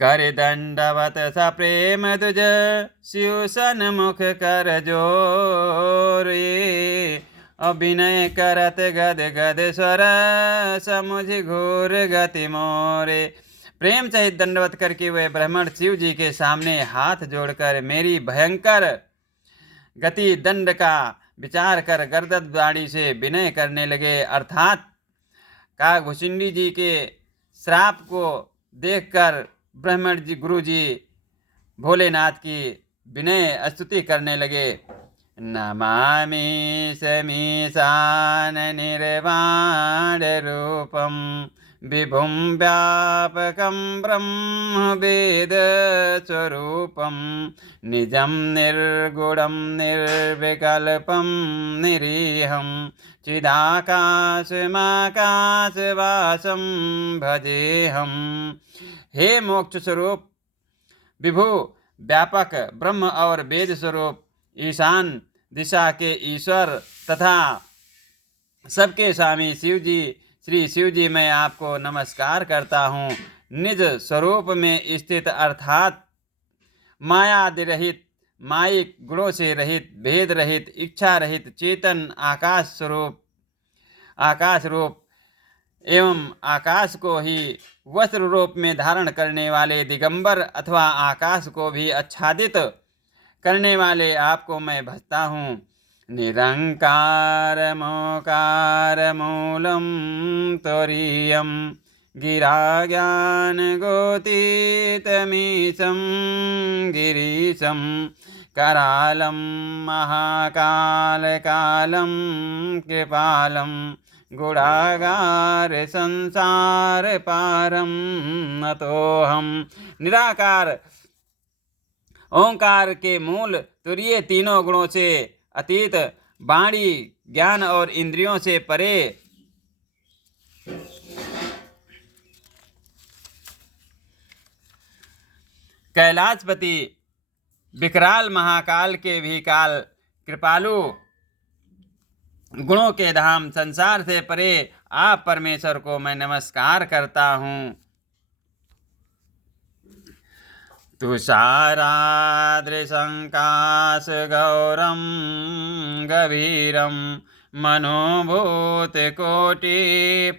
कर दंडवत सप्रेम तुझ शिव सन्मुख कर जोर। ये अभिनय करत गद गद स्वर समुझ घोर गति मोरे। प्रेम सहित दंडवत करके वे ब्राह्मण शिव जी के सामने हाथ जोड़कर मेरी भयंकर गति दंड का विचार कर गर्दन दाढ़ी से विनय करने लगे। अर्थात काकभूषुंडी जी के श्राप को देखकर ब्राह्मण जी गुरु जी भोलेनाथ की विनय स्तुति करने लगे। नमामि समीशान निर्वाण रूपम विभुं व्यापकं ब्रह्म वेद स्वरूपम निजं निर्गुणं निर्विकल्पं निरीहं चिदाकाशमाकाशवासं भजेहम। हे मोक्ष स्वरूप विभु व्यापक ब्रह्म और वेद स्वरूप ईशान दिशा के ईश्वर तथा सबके स्वामी शिव जी, श्री शिव जी, मैं आपको नमस्कार करता हूँ। निज स्वरूप में स्थित अर्थात मायादि रहित, मायिक गुणों से रहित, भेद रहित, इच्छा रहित, चेतन आकाश रूप एवं आकाश को ही वस्त्र रूप में धारण करने वाले दिगंबर अथवा आकाश को भी आच्छादित करने वाले आपको मैं भजता हूँ। निरंकार मोकार मूलम तुरीयम गिरा ज्ञान गोतीतमीशं गिरीशं करालं महाकाल कालं कृपालं गुणागार संसार पारम नतोहम। निराकार ओंकार के मूल तुरीय, तीनों गुणों से अतीत, वाणी ज्ञान और इंद्रियों से परे, कैलाशपति, विकराल महाकाल के भी काल, कृपालु, गुणों के धाम, संसार से परे आप परमेश्वर को मैं नमस्कार करता हूँ। तुषाराद्रिसंकाश गौरम गभीरम मनोभूतकोटि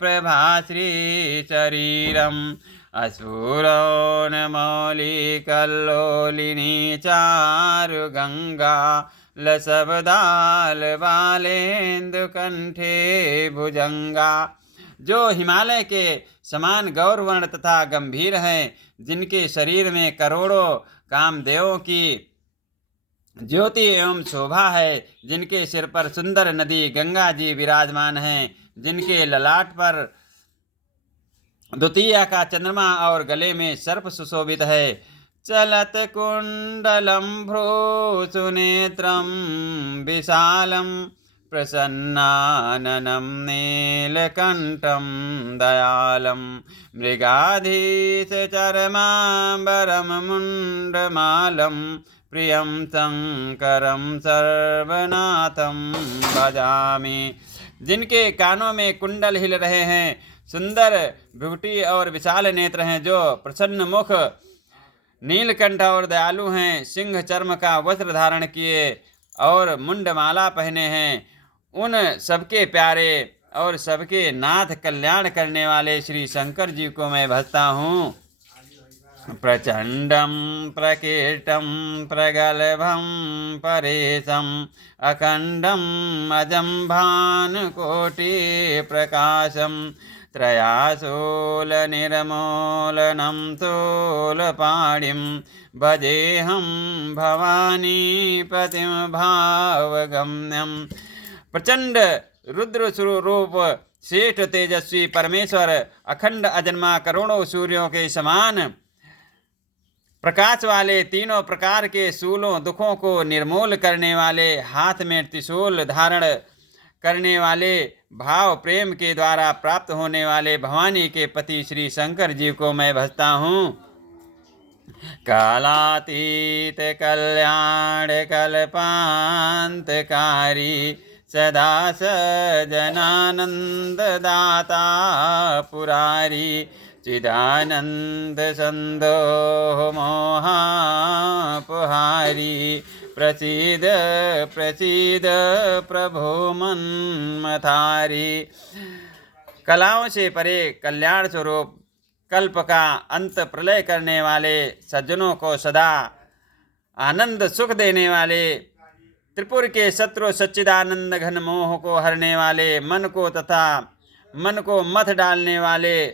प्रभाश्री शरीरम असुरौनमौलिकल्लोलिनी चारु गंगा लसबदाल बालेन्दु कंठे भुजंगा। जो हिमालय के समान गौरवर्ण तथा गंभीर हैं, जिनके शरीर में करोड़ों कामदेवों की ज्योति एवं शोभा है, जिनके सिर पर सुंदर नदी गंगा जी विराजमान हैं, जिनके ललाट पर द्वितीया का चंद्रमा और गले में सर्प सुशोभित है। चलत कुंडलम भ्रूसुनेत्रम विशालम प्रसन्नाननं नीलकंठं दयालं मृगाधीश चरमांबरम मुंडमालं प्रियं शंकरं सर्वनाथं भजामि। जिनके कानों में कुंडल हिल रहे हैं, सुंदर भ्रूकुटी और विशाल नेत्र हैं, जो प्रसन्न मुख, नीलकंठ और दयालु हैं, सिंह चर्म का वस्त्र धारण किए और मुंडमाला पहने हैं, उन सबके प्यारे और सबके नाथ कल्याण करने वाले श्री शंकर जी को मैं भजता हूँ। प्रचंडम प्रकीर्तम प्रगल्भम परेशम अखंडम अजम भानुकोटि प्रकाशम त्रयाशूल निर्मूलनम तूलपाणिं भजेहं भवानी पतिम भावगम्यम। प्रचंड रुद्र स्वरूप श्रेष्ठ तेजस्वी परमेश्वर, अखंड अजन्मा, करोड़ों सूर्यों के समान प्रकाश वाले, तीनों प्रकार के शूलों दुखों को निर्मूल करने वाले, हाथ में त्रिशूल धारण करने वाले, भाव प्रेम के द्वारा प्राप्त होने वाले भवानी के पति श्री शंकर जी को मैं भजता हूँ। कालातीत कल्याण कल्पांतकारी सदा सजनानंद दाता पुरारी चिदानंद संदोह मोहापहारी प्रसीद प्रसीद प्रभो मन्मथारी। कलाओं से परे कल्याण स्वरूप कल्प का अंत प्रलय करने वाले, सज्जनों को सदा आनंद सुख देने वाले, त्रिपुर के शत्रु सच्चिदानंद घन मोह को हरने वाले, मन को मथ डालने वाले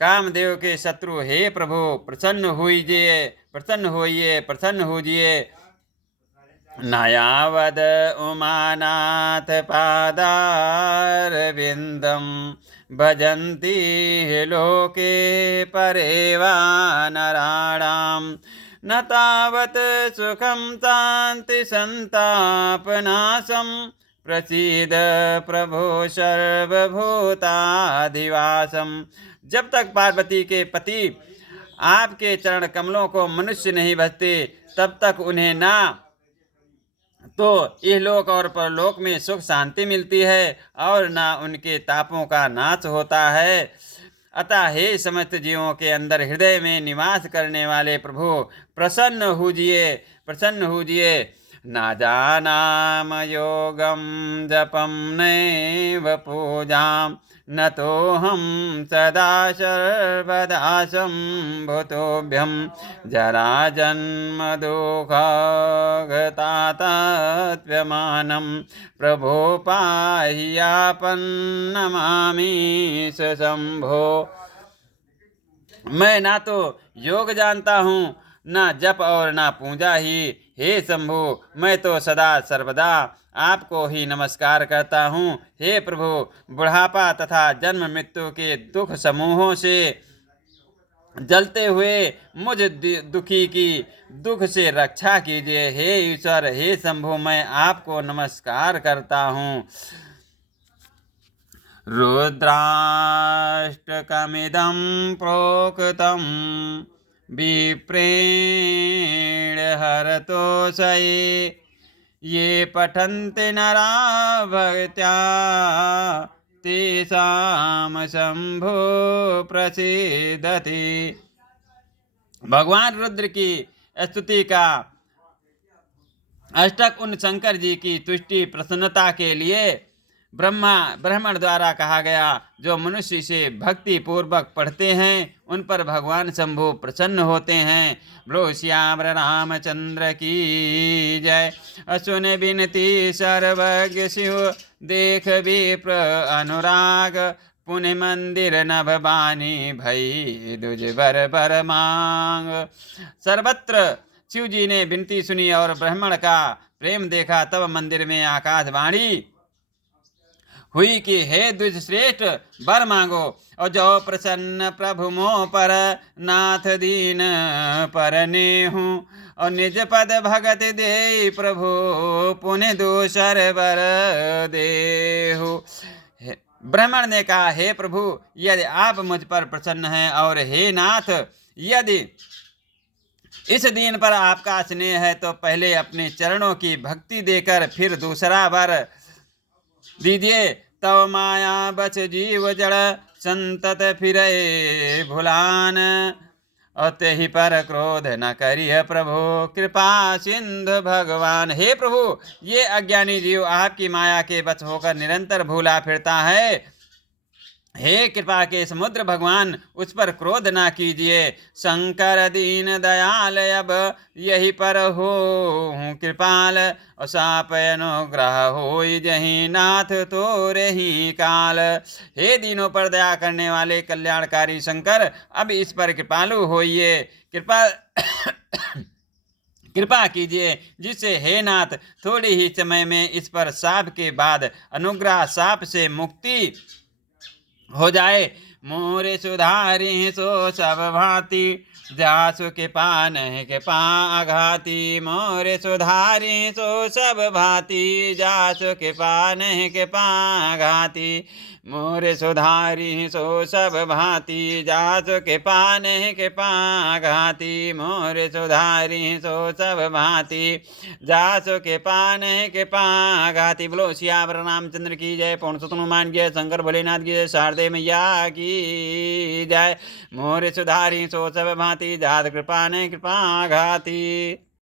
कामदेव के शत्रु, हे प्रभु प्रसन्न होइए। नायावद उमानाथ पादारविंदम भजन्ति लोके परेवा नराणाम। न तावत् सुखं शांति संतापनाशम प्रसीद प्रभो सर्वभूताधिवासम। जब तक पार्वती के पति आपके चरण कमलों को मनुष्य नहीं भजते, तब तक उन्हें ना तो इहलोक और परलोक में सुख शांति मिलती है और ना उनके तापों का नाश होता है। अतः हे समस्त जीवों के अंदर हृदय में निवास करने वाले प्रभु प्रसन्न होजिए। ना जानाम योगम जपम नैव पूजाम न तो हम सदा सर्वदा संभुतोभ्यम। जरा जन्म दुःखगतातत्वमानं प्रभो पाह्यापन्नमामि शंभो। मैं ना तो योग जानता हूँ, ना जप और ना पूजा ही। हे शंभु, मैं तो सदा सर्वदा आपको ही नमस्कार करता हूँ। हे प्रभु, बुढ़ापा तथा जन्म मृत्यु के दुख समूहों से जलते हुए मुझ दुखी की दुख से रक्षा कीजिए। हे ईश्वर, हे शंभु, मैं आपको नमस्कार करता हूँ। रुद्राष्टकमिदं प्रोक्तं विप्रेण हरतोषये। ये पठन्ति नरा भक्त्या तेषां शंभो प्रसीदति। भगवान रुद्र की स्तुति का अष्टक उन शंकर जी की तुष्टि प्रसन्नता के लिए ब्राह्मण द्वारा कहा गया। जो मनुष्य इसे भक्ति पूर्वक पढ़ते हैं उन पर भगवान शंभु प्रसन्न होते हैं। बोलो श्याम रामचंद्र की जय। असुन बिनती सर्वज्ञ शिव देख विप्र अनुराग। पुण्य मंदिर नभ बानी भई दुज बर मांग। सर्वत्र शिव जी ने विनती सुनी और ब्राह्मण का प्रेम देखा। तब मंदिर में आकाशवाणी हुई कि हे द्विज श्रेष्ठ, वर मांगो। और जो प्रसन्न प्रभु मोह पर नाथ दीन पर नेहु। और निज पद भगत दे प्रभु पुण्य दूसर वर देहु। ब्राह्मण ने कहा, हे प्रभु, यदि आप मुझ पर प्रसन्न हैं और हे नाथ, यदि इस दिन पर आपका स्नेह है तो पहले अपने चरणों की भक्ति देकर फिर दूसरा वर दीजिए। तव माया बच जीव जड़ संतत फिरे भुलान। और तेहि पर क्रोध न करिय प्रभु कृपा सिंधु भगवान। हे प्रभु, ये अज्ञानी जीव आपकी माया के बच होकर निरंतर भूला फिरता है। हे कृपा के समुद्र भगवान, उस पर क्रोध ना कीजिए। शंकर दीन दयाल, अब यही पर हो कृपाल। और साप अनुग्रह होई जही नाथ तोरे ही काल। हे दीनों पर दया करने वाले कल्याणकारी शंकर, अब इस पर कृपालु होइए। कृपा कीजिए, जिससे हे नाथ थोड़ी ही समय में इस पर साप के बाद अनुग्रह साप से मुक्ति हो जाए। मोरे सुधारी सो सब भांति जासु के पान के पाघाती। मोरे सुधारी सो सब भांति जासु के पान के पाघाती। मोर सुधारी सो सब भांति जासु के पाने के घाती। मोर सुधारी सो सब भांति जासु के पाने के घाती। बोलो सियावर रामचंद्र की जय। पवन सुत हनुमान की जय। शंकर भोलेनाथ की जय। शारदे मैया की जय। मोर सुधारी सो सब भांति जात कृपा ने कृपा घाती।